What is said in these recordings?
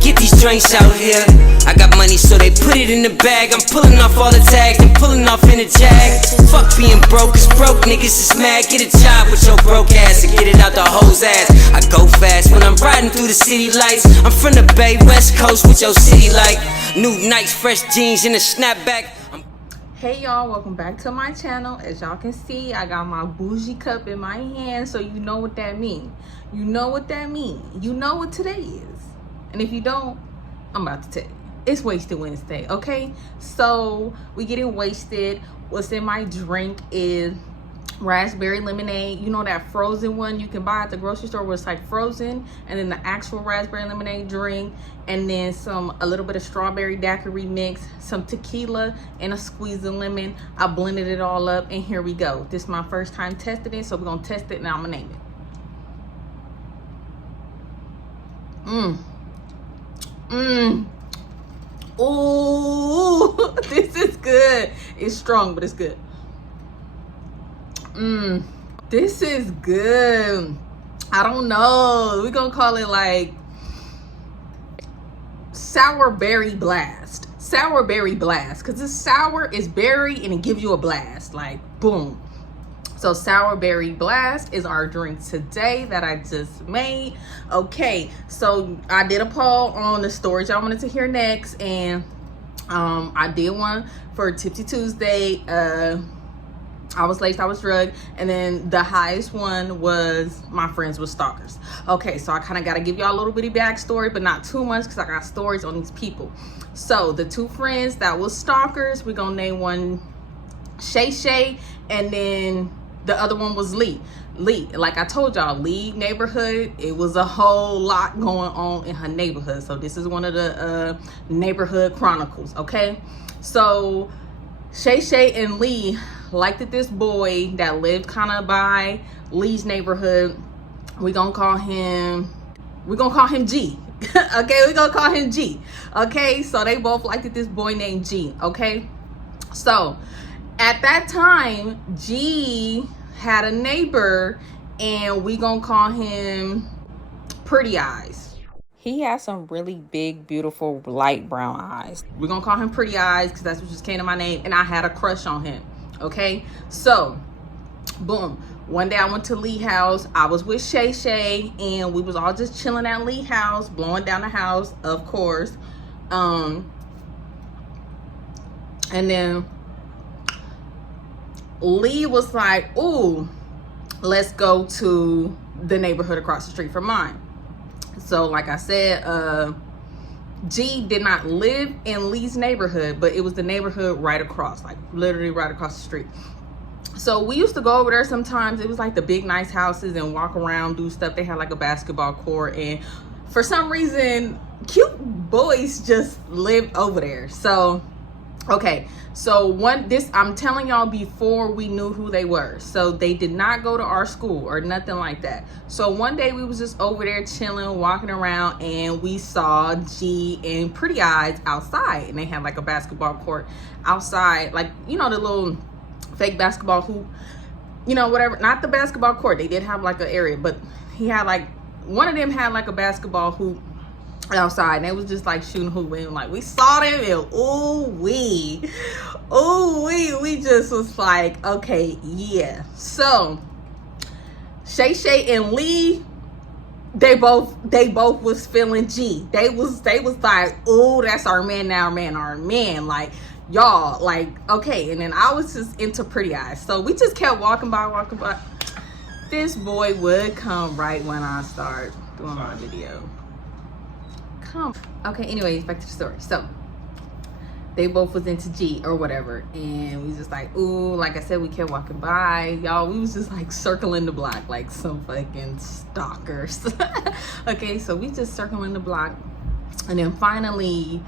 get these drinks out here. I got money, so they put it in the bag. I'm pulling off all the tags and pulling off in the jag. Fuck being broke, cause broke niggas is mad. Get a job with your broke ass and get it out the hoe's ass. I go fast when I'm riding through the city lights. I'm from the Bay, West Coast with your city like new Nikes, fresh jeans, and a snapback. Hey y'all, welcome back to my channel. As y'all can see, I got my bougie cup in my hand, so you know what that means. You know what that means. You know what today is. And if you don't, I'm about to tell you. It's Wasted Wednesday, okay? So we getting wasted. What's in my drink is raspberry lemonade. You know that frozen one you can buy at the grocery store where it's like frozen, and then the actual raspberry lemonade drink, and then a little bit of strawberry daiquiri mix, some tequila, and a squeeze of lemon. I blended it all up, and here we go. This is my first time testing it, so we're gonna test it and I'm gonna name it. Ooh, this is good. It's strong, but it's good. This is good. I don't know. We're gonna call it like sour berry blast. Sour berry blast. Because it's sour, it's berry, and it gives you a blast. Like, boom. So sour berry blast is our drink today that I just made. Okay, so I did a poll on the stories y'all wanted to hear next, and I did one for Tipsy Tuesday. I was laced, I was drugged, and then the highest one was my friends with stalkers. Okay, so I kind of got to give y'all a little bitty backstory, but not too much because I got stories on these people. So the two friends that was stalkers, we're gonna name one Shay Shay, and then the other one was Lee. Like I told y'all, Lee neighborhood, it was a whole lot going on in her neighborhood. So this is one of the neighborhood chronicles, okay? So Shay Shay and Lee liked this boy that lived kind of by Lee's neighborhood. We're gonna call him G. Okay, we're gonna call him G. Okay, so they both liked this boy named G. Okay, so at that time, G had a neighbor, and we gonna call him Pretty Eyes. He has some really big, beautiful, light brown eyes. We're gonna call him Pretty Eyes because that's what just came to my name, and I had a crush on him. Okay, so boom. One day I went to Lee's house. I was with Shay Shay, and we was all just chilling at Lee's house, blowing down the house, of course. And then Lee was like, ooh, let's go to the neighborhood across the street from mine. So like I said, G did not live in Lee's neighborhood, but it was the neighborhood right across, like literally right across the street. So we used to go over there sometimes. It was like the big nice houses and walk around, do stuff. They had like a basketball court, and for some reason cute boys just lived over there. So okay, so I'm telling y'all before we knew who they were. So they did not go to our school or nothing like that. So one day we was just over there chilling, walking around, and we saw G and Pretty Eyes outside, and they had like a basketball court outside, like, you know, the little fake basketball hoop, you know, whatever. Not the basketball court. They did have like an area, but he had like, one of them had like a basketball hoop outside, and they was just like shooting hoop, and like we saw them, and we just was like, okay, yeah. So Shay Shay and Lee, they both was feeling G. They was like, oh, that's our man now, our man, like, y'all, like, okay. And then I was just into Pretty Eyes, so we just kept walking by. This boy would come right when I start doing my video. Okay, anyways, back to the story. So they both was into G or whatever, and we was just like, ooh, like I said, we kept walking by, y'all. We was just like circling the block like some fucking stalkers. Okay, so we just circling the block, and then finally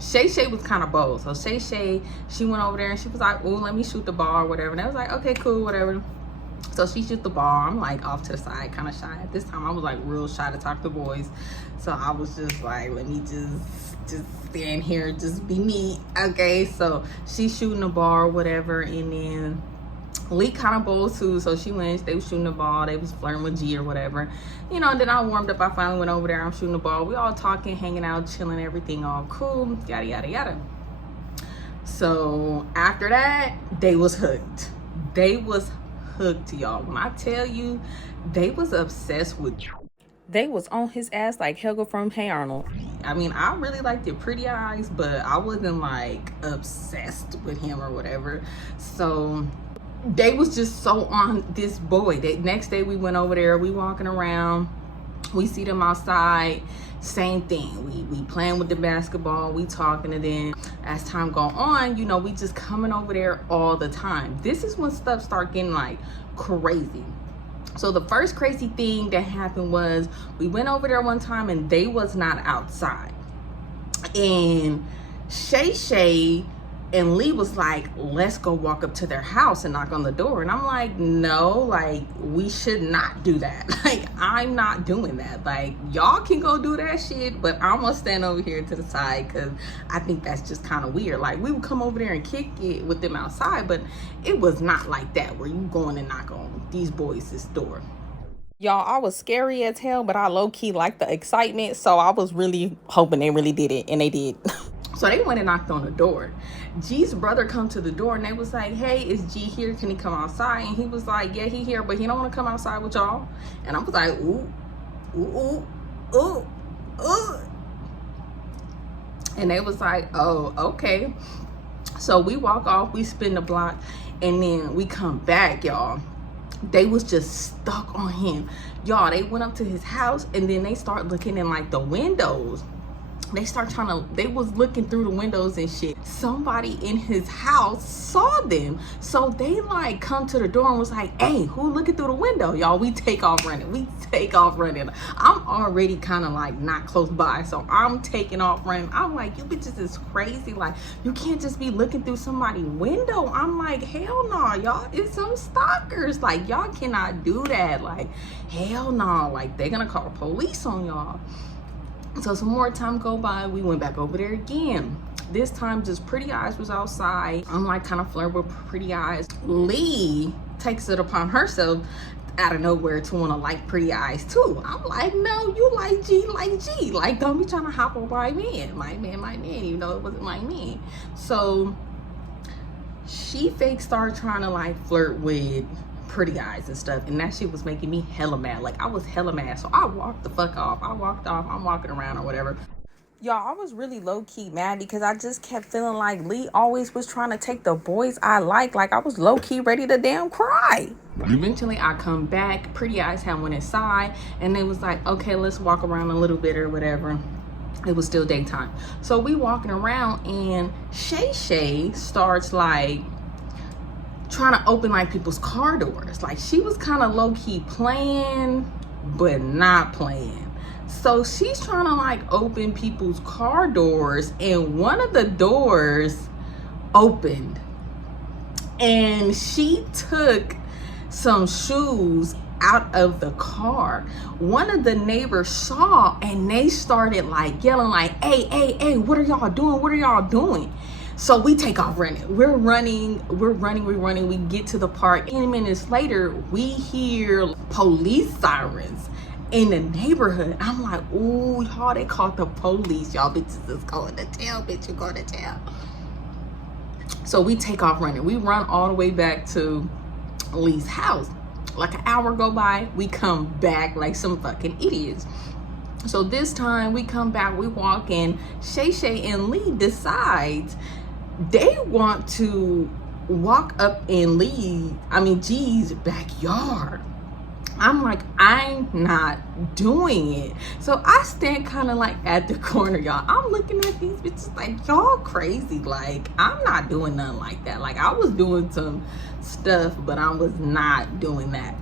Shay Shay was kind of bold. So Shay Shay, she went over there and she was like, ooh, let me shoot the ball or whatever. And I was like, okay, cool, whatever. So she shoots the ball. I'm like off to the side, kind of shy. At this time, I was like real shy to talk to boys. So I was just like, let me just stand here, just be me. Okay, so she's shooting the ball or whatever. And then Lee kind of bowled too, so she went. They was shooting the ball. They was flirting with G or whatever, you know. And then I warmed up. I finally went over there. I'm shooting the ball. We all talking, hanging out, chilling, everything all cool, yada yada yada. So after that, they was hooked. They was hooked, y'all. When I tell you, they was obsessed with you. They was on his ass like Helga from Hey Arnold. I mean, I really liked it, Pretty Eyes, but I wasn't like obsessed with him or whatever. So they was just so on this boy. The next day we went over there, we walking around, we see them outside, same thing. We playing with the basketball, we talking to them. As time go on, you know, we just coming over there all the time. This is when stuff start getting like crazy. So the first crazy thing that happened was we went over there one time and they was not outside. And Shay and Lee was like, let's go walk up to their house and knock on the door. And I'm like, no, like, we should not do that. Like, I'm not doing that. Like, y'all can go do that shit, but I'm gonna stand over here to the side because I think that's just kind of weird. Like, we would come over there and kick it with them outside, but it was not like that where you going and knock on these boys' door. Y'all, I was scary as hell, but I low-key liked the excitement, so I was really hoping they really did it, and they did. So they went and knocked on the door. G's brother come to the door and they was like, hey, is G here? Can he come outside? And he was like, yeah, he here, but he don't want to come outside with y'all. And I was like, ooh, ooh, ooh, ooh, ooh. And they was like, oh, okay. So we walk off, we spin the block, and then we come back, y'all. They was just stuck on him. Y'all, they went up to his house and then they start looking in like the windows. They was looking through the windows and shit. Somebody in his house saw them. So they like come to the door and was like, hey, who looking through the window? Y'all, we take off running. I'm already kind of like not close by. So I'm taking off running. I'm like, you bitches is crazy. Like, you can't just be looking through somebody's window. I'm like, hell no, y'all. It's some stalkers. Like, y'all cannot do that. Like, hell no. Like, they're gonna call police on y'all. So some more time go by, we went back over there again. This time just Pretty Eyes was outside. I'm like kind of flirting with Pretty Eyes. Lee takes it upon herself out of nowhere to want to like Pretty Eyes too. I'm like, no, you like G. Like, don't be trying to hop on my man, you know, it wasn't my man. So she fake started trying to like flirt with Pretty Eyes and stuff, and that shit was making me hella mad. Like, I was hella mad, so I walked the fuck off. I'm walking around or whatever. Y'all, I was really low-key mad because I just kept feeling like Lee always was trying to take the boys I like I was low-key ready to damn cry. Eventually I come back, Pretty Eyes had went inside and they was like, okay, let's walk around a little bit or whatever. It was still daytime, so we walking around and Shay starts like trying to open like people's car doors. Like, she was kind of low-key playing but not playing. So she's trying to like open people's car doors and one of the doors opened and she took some shoes out of the car. One of the neighbors saw and they started like yelling like, hey, what are y'all doing? So we take off running. We're running. We get to the park. 10 minutes later, we hear police sirens in the neighborhood. I'm like, ooh, y'all, they called the police. Y'all bitches is going to jail. Bitch, you going to jail. So we take off running. We run all the way back to Lee's house. Like an hour go by, we come back like some fucking idiots. So this time we come back, we walk in. Shay and Lee decides they want to walk up in G's backyard. I'm like, I'm not doing it. So I stand kind of like at the corner, y'all. I'm looking at these bitches like, y'all crazy. Like, I'm not doing nothing like that. Like, I was doing some stuff, but I was not doing that.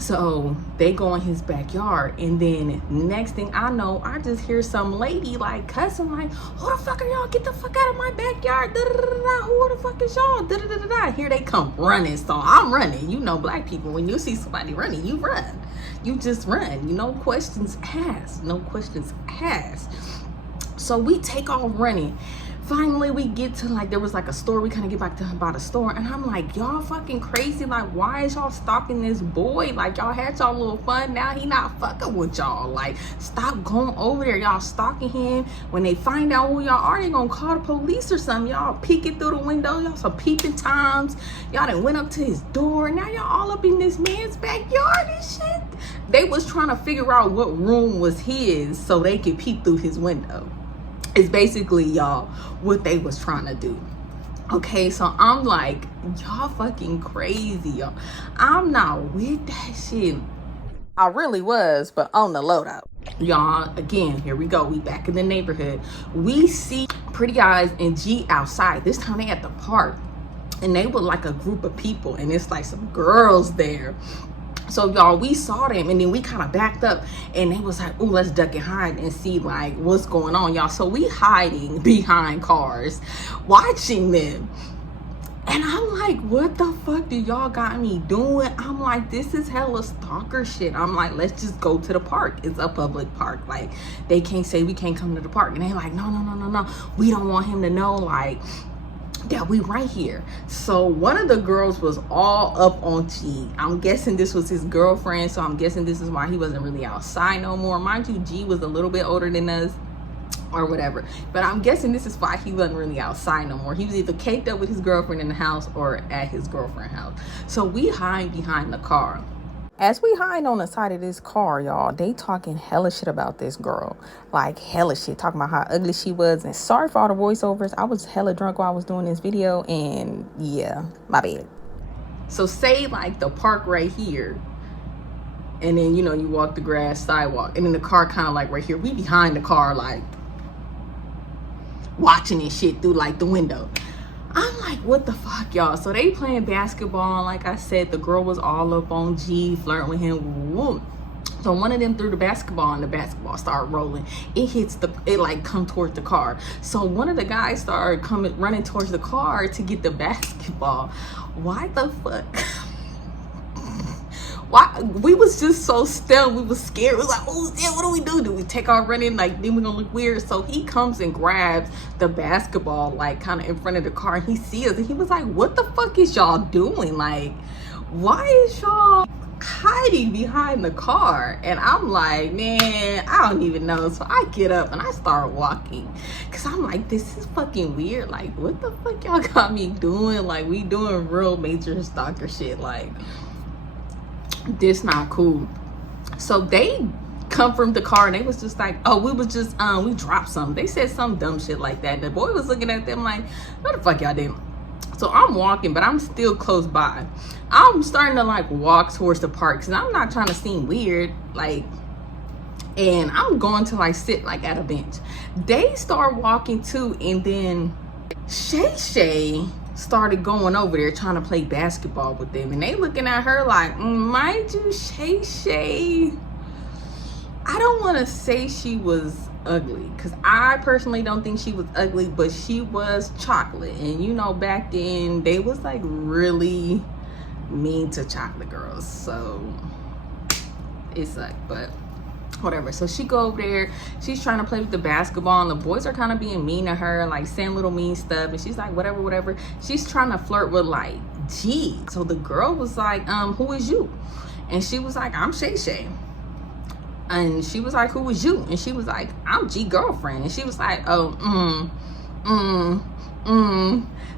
So they go in his backyard, and then next thing I know, I just hear some lady like cussing like, who the fuck are y'all? Get the fuck out of my backyard. Da, da, da, da. Who the fuck is y'all? Da, da, da, da, da. Here they come running. So I'm running. You know, black people, when you see somebody running, you run. You just run. You know, questions asked. No questions asked. So we take off running. finally we get to like, there was like a store, we kind of get back to about a store, and I'm like, y'all fucking crazy, like why is y'all stalking this boy? Like y'all had y'all little fun, now he not fucking with y'all. Like stop going over there, y'all stalking him. When they find out who y'all are, they gonna call the police or something. Y'all peeking through the window, y'all some peeping toms, y'all done went up to his door, now y'all all up in this man's backyard and shit. They was trying to figure out what room was his so they could peep through his window. It's basically, y'all, what they was trying to do. Okay, so I'm like, y'all fucking crazy, y'all. I'm not with that shit. I really was, but on the load up. Y'all, again, here we go. We back in the neighborhood. We see Pretty Eyes and G outside. This time they at the park. And they were like a group of people. And it's like some girls there. So y'all, we saw them and then we kind of backed up and they was like, oh, let's duck and hide and see like what's going on, y'all. So we hiding behind cars watching them, and I'm like, what the fuck do y'all got me doing? I'm like, this is hella stalker shit. I'm like, let's just go to the park. It's a public park. Like they can't say we can't come to the park. And they like, no, we don't want him to know like that we right here. So one of the girls was all up on G. I'm guessing this was his girlfriend, so I'm guessing this is why he wasn't really outside no more. Mind you, G was a little bit older than us or whatever, but I'm guessing this is why he wasn't really outside no more. He was either caked up with his girlfriend in the house or at his girlfriend's house. So we hide behind the car. As we hide on the side of this car, y'all, they talking hella shit about this girl. Like hella shit, talking about how ugly she was. And sorry for all the voiceovers. I was hella drunk while I was doing this video, and yeah, my bad. So say like the park right here, and then you know you walk the grass sidewalk, and then the car kind of like right here. We behind the car like watching this shit through like the window. I'm like, what the fuck, y'all? So they playing basketball. Like I said, the girl was all up on G, flirting with him. Woo. So one of them threw the basketball and the basketball started rolling. It like come towards the car. So one of the guys started running towards the car to get the basketball. Why the fuck? Why? We was just so still. We was scared. We was like, oh yeah, what do we do? Do we take off running? Like then we gonna look weird. So he comes and grabs the basketball like kind of in front of the car, and he sees us and he was like, what the fuck is y'all doing? Like why is y'all hiding behind the car? And I'm like, man, I don't even know. So I get up and I start walking because I'm like, this is fucking weird. Like what the fuck y'all got me doing? Like we doing real major stalker shit. Like this not cool. So they come from the car and they was just like, oh, we was just we dropped something. They said some dumb shit like that. The boy was looking at them like, what the fuck y'all did? So I'm walking, but I'm still close by. I'm starting to like walk towards the park because I'm not trying to seem weird, like, and I'm going to like sit like at a bench. They start walking too, and then Shay started going over there trying to play basketball with them, and they looking at her like, mind you, Shay, I don't want to say she was ugly because I personally don't think she was ugly, but she was chocolate, and you know back then they was like really mean to chocolate girls, so it sucked, but whatever. So she go over there, she's trying to play with the basketball, and the boys are kind of being mean to her, like saying little mean stuff, and she's like, whatever. She's trying to flirt with like G. So the girl was like, who is you? And she was like, I'm Shay. And she was like, who is you? And she was like, I'm G girlfriend. And she was like, oh,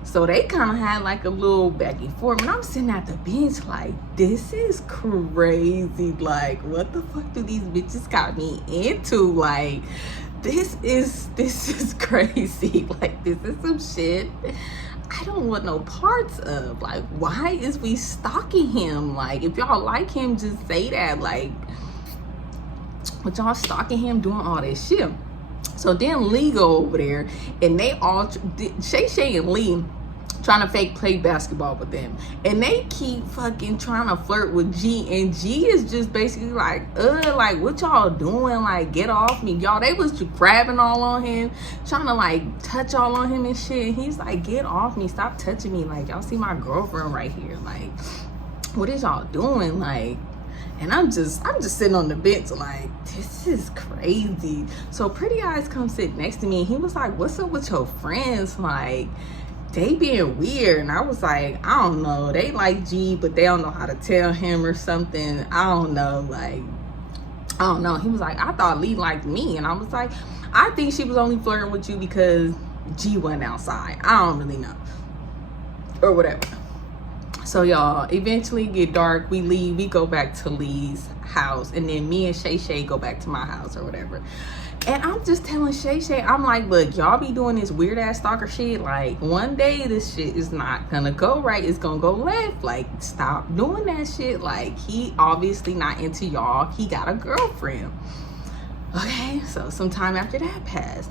So they kind of had like a little back and forth, and I'm sitting at the bench like, this is crazy. Like, what the fuck do these bitches got me into? Like, this is crazy. Like, this is some shit I don't want no parts of. Like, why is we stalking him? Like, if y'all like him, just say that. Like, but y'all stalking him, doing all this shit. So then Lee go over there, and they all, Shay and Lee, trying to fake play basketball with them, and they keep fucking trying to flirt with G, and G is just basically like, like what y'all doing? Like, get off me, y'all. They was just grabbing all on him, trying to like touch all on him and shit, and he's like, get off me, stop touching me, like y'all see my girlfriend right here, like what is y'all doing? Like, And I'm just sitting on the bench like, this is crazy. So Pretty Eyes come sit next to me and he was like, what's up with your friends? Like, they being weird. And I was like, I don't know. They like G, but they don't know how to tell him or something. I don't know. Like, I don't know. He was like, I thought Lee liked me. And I was like, I think she was only flirting with you because G went outside. I don't really know. Or whatever. So y'all, eventually get dark, we leave, we go back to Lee's house, and then me and Shay Shay go back to my house or whatever. And I'm just telling Shay Shay, I'm like, look, y'all be doing this weird ass stalker shit. Like, one day this shit is not gonna go right, it's gonna go left. Like, stop doing that shit. Like, he obviously not into y'all, he got a girlfriend. Okay, so sometime after that passed,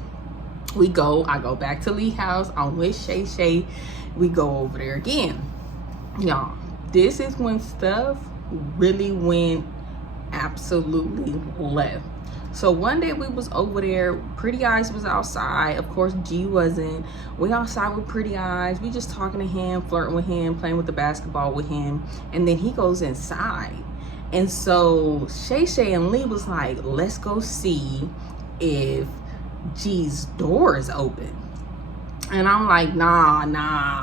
I go back to Lee's house, I'm with Shay Shay, we go over there again. Y'all, this is when stuff really went absolutely left. So one day we was over there, Pretty Eyes was outside, of course G wasn't. We outside with Pretty Eyes, we just talking to him, flirting with him, playing with the basketball with him, and then he goes inside. And so Shay Shay and Lee was like, let's go see if G's door is open. And I'm like, nah,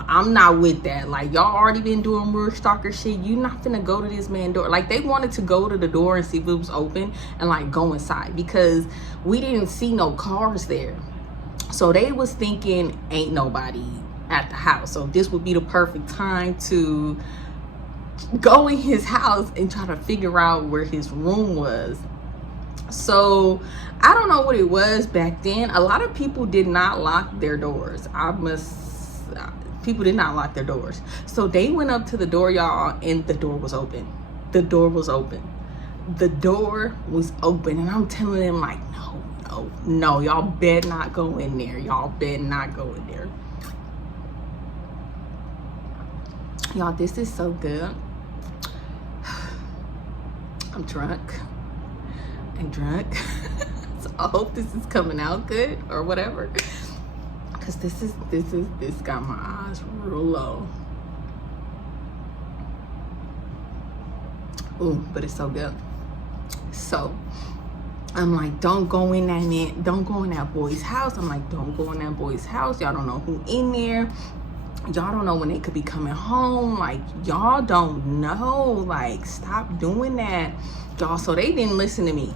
I'm not with that. Like, y'all already been doing real stalker shit. You not finna go to this man's door. Like, they wanted to go to the door and see if it was open and like go inside because we didn't see no cars there. So they was thinking ain't nobody at the house. So this would be the perfect time to go in his house and try to figure out where his room was. So I don't know what it was back then. A lot of people did not lock their doors. People did not lock their doors. So they went up to the door, y'all, and the door was open. The door was open. The door was open. And I'm telling them like, no, y'all better not go in there. Y'all better not go in there. Y'all, this is so good. I'm drunk. So I hope this is coming out good or whatever, because this got my eyes real low. Ooh, but it's so good. So I'm like, don't go in that boy's house. I'm like, don't go in that boy's house. Y'all don't know who in there. Y'all don't know when they could be coming home. Like, y'all don't know. Like, stop doing that, y'all. So they didn't listen to me.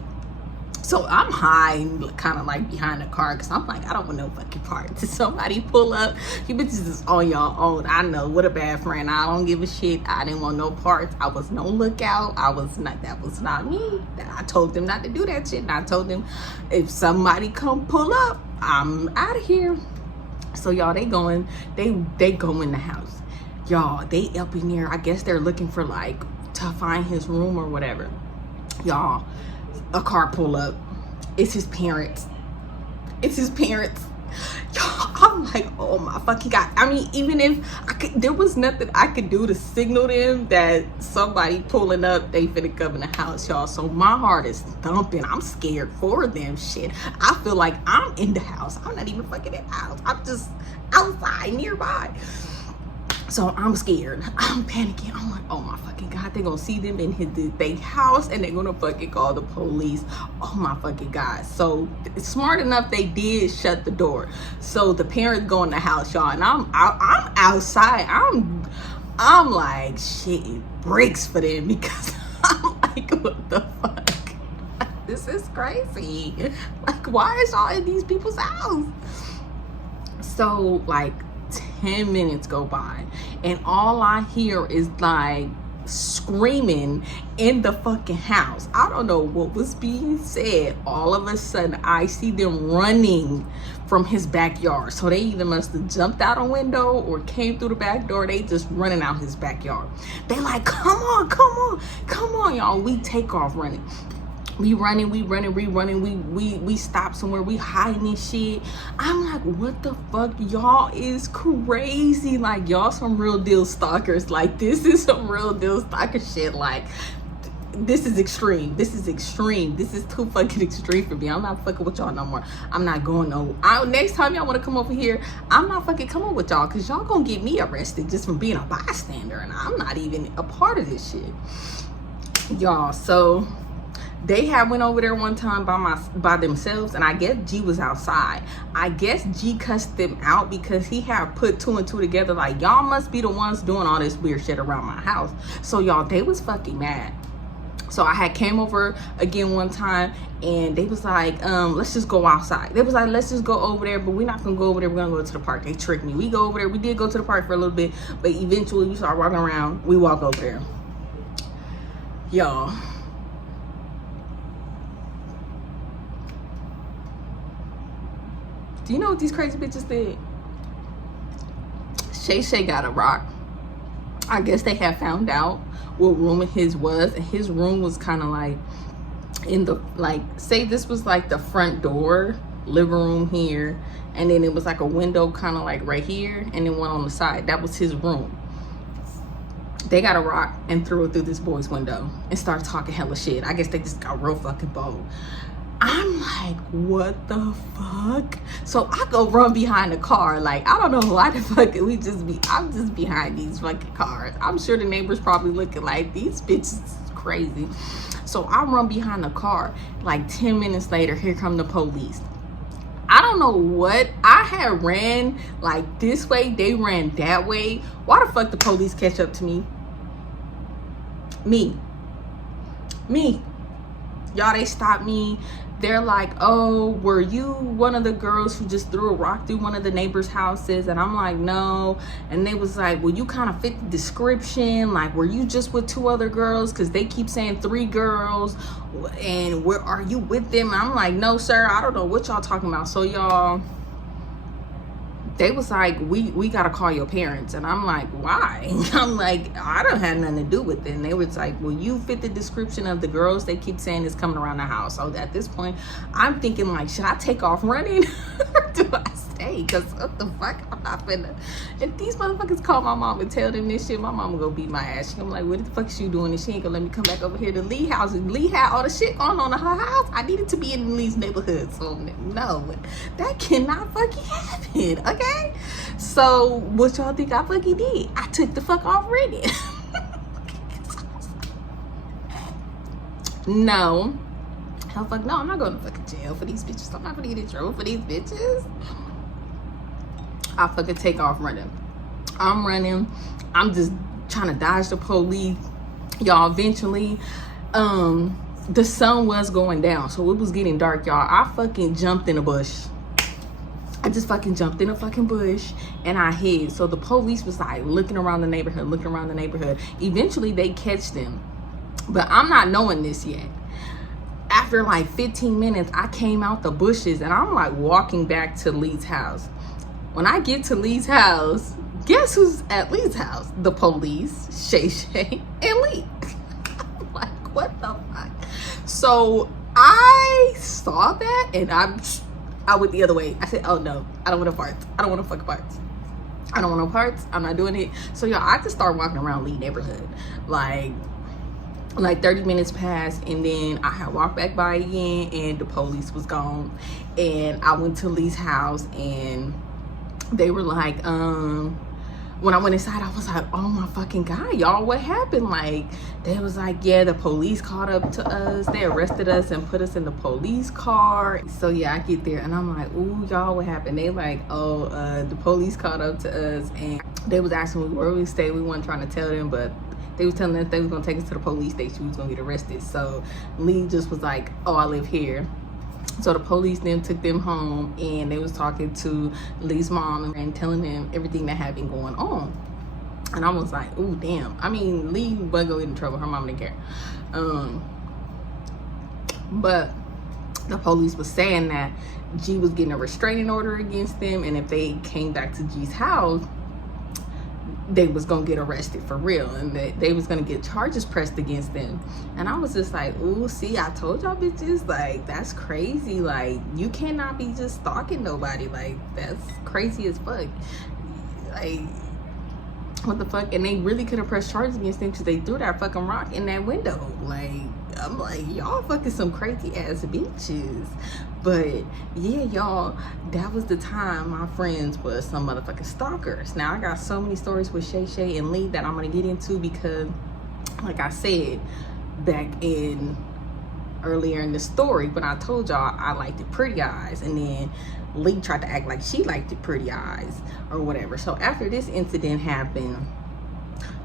So I'm hiding kind of like behind the car because I'm like, I don't want no fucking part. Did somebody pull up? You bitches is on y'all own. I know, what a bad friend. I don't give a shit. I didn't want no parts. I was no lookout. That was not me. I told them not to do that shit. And I told them if somebody come pull up, I'm out of here. So y'all, they go in the house. Y'all, they up in there. I guess they're looking for like to find his room or whatever. Y'all, a car pull up. It's his parents. Y'all, I'm like, oh my fucking God. I mean, even if there was nothing I could do to signal them that somebody pulling up, they finna come in the house, y'all. So my heart is thumping. I'm scared for them. Shit, I feel like I'm in the house. I'm not even fucking in the house. I'm just outside nearby. So I'm scared. I'm panicking. I'm like, oh my fucking God, they're gonna see them in their house and they're gonna fucking call the police. Oh my fucking God. So smart enough, they did shut the door. So the parents go in the house, y'all, and I'm outside. I'm like, shit, it breaks for them because I'm like, what the fuck? This is crazy. Like, why is y'all in these people's house? So like 10 minutes go by and all I hear is like screaming in the fucking house. I don't know what was being said. All of a sudden I see them running from his backyard. So they either must have jumped out a window or came through the back door. They just running out his backyard. They like, come on y'all. We take off running. We running, we stop somewhere, we hiding and shit. I'm like, what the fuck? Y'all is crazy. Like, y'all some real deal stalkers. Like, this is some real deal stalker shit. Like, this is extreme. This is too fucking extreme for me. I'm not fucking with y'all no more. I'm not going no. Next time y'all want to come over here, I'm not fucking coming with y'all because y'all gonna get me arrested just from being a bystander and I'm not even a part of this shit. y'all. So they had went over there one time by themselves, and I guess G was outside. I guess G cussed them out because he had put 2 and 2 together, like, y'all must be the ones doing all this weird shit around my house. So y'all, they was fucking mad. So I had came over again one time, and they was like, let's just go outside. They was like, let's just go over there, but we're not gonna go over there, we're gonna go to the park. They tricked me. We go over there, we did go to the park for a little bit, but eventually we start walking around, we walk over there. Y'all, do you know what these crazy bitches did? Shay got a rock. I guess they had found out what room his was, and his room was kind of like in the, like, say this was like the front door, living room here, and then it was like a window kind of like right here, and then one on the side. That was his room. They got a rock and threw it through this boy's window and started talking hella shit. I guess they just got real fucking bold. I'm like, what the fuck? So I go run behind the car. Like, I don't know why the fuck I'm just behind these fucking cars. I'm sure the neighbors probably looking like, these bitches is crazy. So I run behind the car. Like 10 minutes later, here come the police. I don't know what. I had ran like this way. They ran that way. Why the fuck the police catch up to me? Me. Y'all, they stopped me. They're like, oh, were you one of the girls who just threw a rock through one of the neighbors' houses? And I'm like, no. And they was like, well, you kind of fit the description. Like, were you just with 2 other girls? Because they keep saying 3 girls. And where are you with them? And I'm like, no, sir, I don't know what y'all talking about. So y'all, they was like, we gotta call your parents. And I'm like, why? I'm like, I don't have nothing to do with it. And they was like, well, you fit the description of the girls they keep saying is coming around the house. So at this point, I'm thinking like, should I take off running or do I stay? Because what the fuck, I'm not finna. If these motherfuckers call my mom and tell them this shit, my mama gonna beat my ass. She gonna be like, what the fuck is you doing? And she ain't gonna let me come back over here to Lee house. And Lee had all the shit going on in her house. I needed to be in Lee's neighborhood. So no, that cannot fucking happen, okay? So what y'all think I fucking did? I took the fuck off running. No. Hell fuck no, I'm not going to fucking jail for these bitches. I'm not gonna get in trouble for these bitches. I fucking take off running. I'm running. I'm just trying to dodge the police. Y'all, eventually, the sun was going down, so it was getting dark, y'all. I fucking jumped in a bush. I just fucking jumped in a fucking bush and I hid. So the police was like looking around the neighborhood. Eventually they catch them, but I'm not knowing this yet. After like 15 minutes, I came out the bushes and I'm like walking back to Lee's house. When I get to Lee's house, guess who's at Lee's house? The police, Shay, and Lee. I'm like, what the fuck? So I saw that and I went the other way. I said, oh no, I don't want no parts. I don't want no fucking parts. I don't want no parts. I'm not doing it. So y'all, I just started walking around Lee neighborhood. Like 30 minutes passed, and then I had walked back by again and the police was gone. And I went to Lee's house and they were like, when I went inside, I was like, oh my fucking God, y'all, what happened? Like, they was like, yeah, the police caught up to us. They arrested us and put us in the police car. So yeah, I get there and I'm like, ooh, y'all, what happened? They like, oh, the police caught up to us and they was asking me where we stay. We weren't trying to tell them, but they was telling us they was gonna take us to the police station. We was gonna get arrested. So Lee just was like, oh, I live here. So the police then took them home and they was talking to Lee's mom and telling them everything that had been going on. And I was like, ooh, damn. I mean, Lee wasn't gonna get in trouble. Her mom didn't care. But the police was saying that G was getting a restraining order against them, and if they came back to G's house, they was gonna get arrested for real, and that they was gonna get charges pressed against them. And I was just like, ooh, see, I told y'all bitches, like, that's crazy. Like, you cannot be just stalking nobody. Like, that's crazy as fuck. Like, what the fuck? And they really could have pressed charges against them because they threw that fucking rock in that window. Like, I'm like, y'all fucking some crazy ass bitches. But yeah, y'all, that was the time my friends was some motherfucking stalkers. Now I got so many stories with Shay and Lee that I'm gonna get into because, like I said, back in earlier in the story when I told y'all I liked the pretty eyes, and then Lee tried to act like she liked the pretty eyes or whatever. So after this incident happened,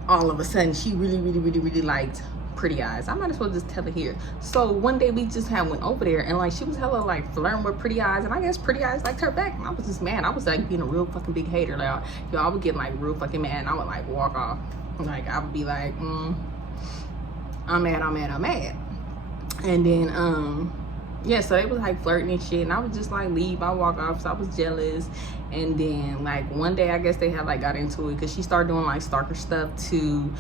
all of a sudden she really liked pretty eyes. I might as well just tell it here. So one day we just went over there, and like she was hella like flirting with pretty eyes, and I guess pretty eyes liked her back, and I was just mad. I was like being a real fucking big hater. Like, yo, I would get like real fucking mad, and I would like walk off. Like I would be like, I'm mad. And then yeah, so they was like flirting and shit, and I was just like leave. I walk off, so I was jealous. And then like one day I guess they had like got into it because she started doing like stalker stuff to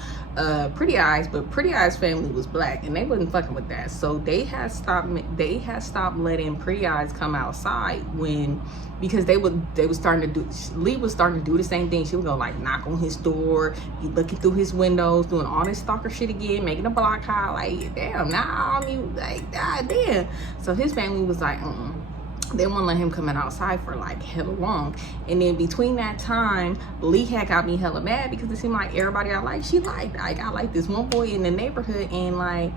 pretty eyes, but pretty eyes family was black and they wasn't fucking with that, so they had stopped letting pretty eyes come outside when, because they was starting to do, Lee was starting to do the same thing. She would go like knock on his door, be looking through his windows, doing all this stalker shit again, making a block call. Like damn, nah, I mean like god damn. So his family was like they wouldn't let him come in outside for like hella long. And then between that time, Lee had got me hella mad because it seemed like everybody I liked, she liked. Like I liked this one boy in the neighborhood, and like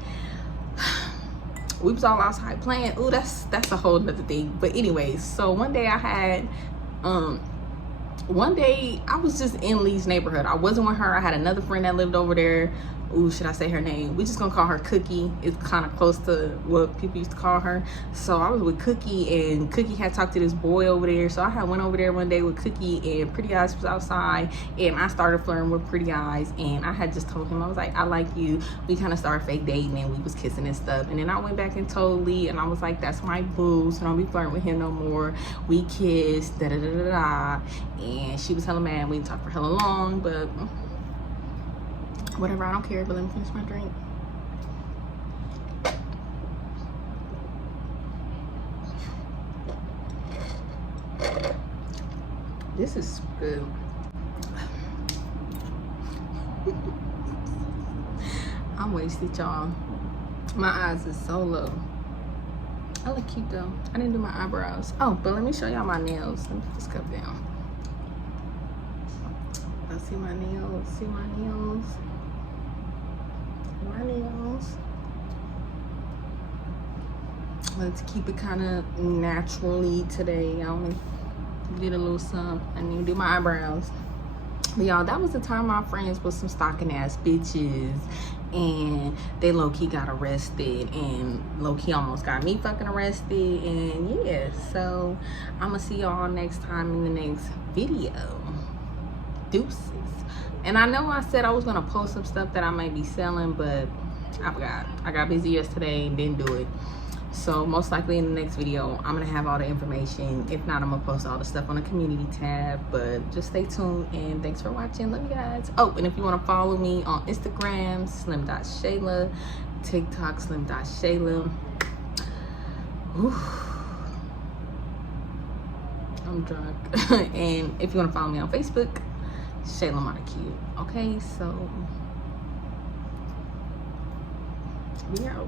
we was all outside playing. Ooh, that's a whole nother thing. But anyways, so one day I was just in Lee's neighborhood. I wasn't with her. I had another friend that lived over there. Ooh, should I say her name? We just gonna call her Cookie. It's kind of close to what people used to call her. So I was with Cookie, and Cookie had talked to this boy over there. So I had went over there one day with Cookie, and Pretty Eyes was outside, and I started flirting with Pretty Eyes, and I had just told him, I was like, I like you. We kind of started fake dating, and we was kissing and stuff. And then I went back and told Lee, and I was like, that's my boo, so don't be flirting with him no more. We kissed, da-da-da-da-da. And she was hella mad. We didn't talk for hella long, but whatever, I don't care. But let me finish my drink. This is good. I'm wasted, y'all. My eyes is so low. I look cute though. I didn't do my eyebrows. Oh, but let me show y'all my nails. Let me put this cup down. Let's see my nails. See my nails. My nails. Let's keep it kind of naturally today. I only did a little something. I need to do my eyebrows. But y'all, that was the time my friends was some stalking ass bitches, and they low-key got arrested, and low-key almost got me fucking arrested. And yeah, so I'm gonna see y'all next time in the next video. Deuces. And I know I said I was gonna post some stuff that I might be selling, but I forgot. I got busy yesterday and didn't do it. So most likely in the next video, I'm gonna have all the information. If not, I'm gonna post all the stuff on the community tab. But just stay tuned, and thanks for watching. Love you guys. Oh, and if you wanna follow me on Instagram, slim.shayla, TikTok, slim.shayla. I'm drunk. And if you wanna follow me on Facebook, Shayla Montague. Okay, so we out.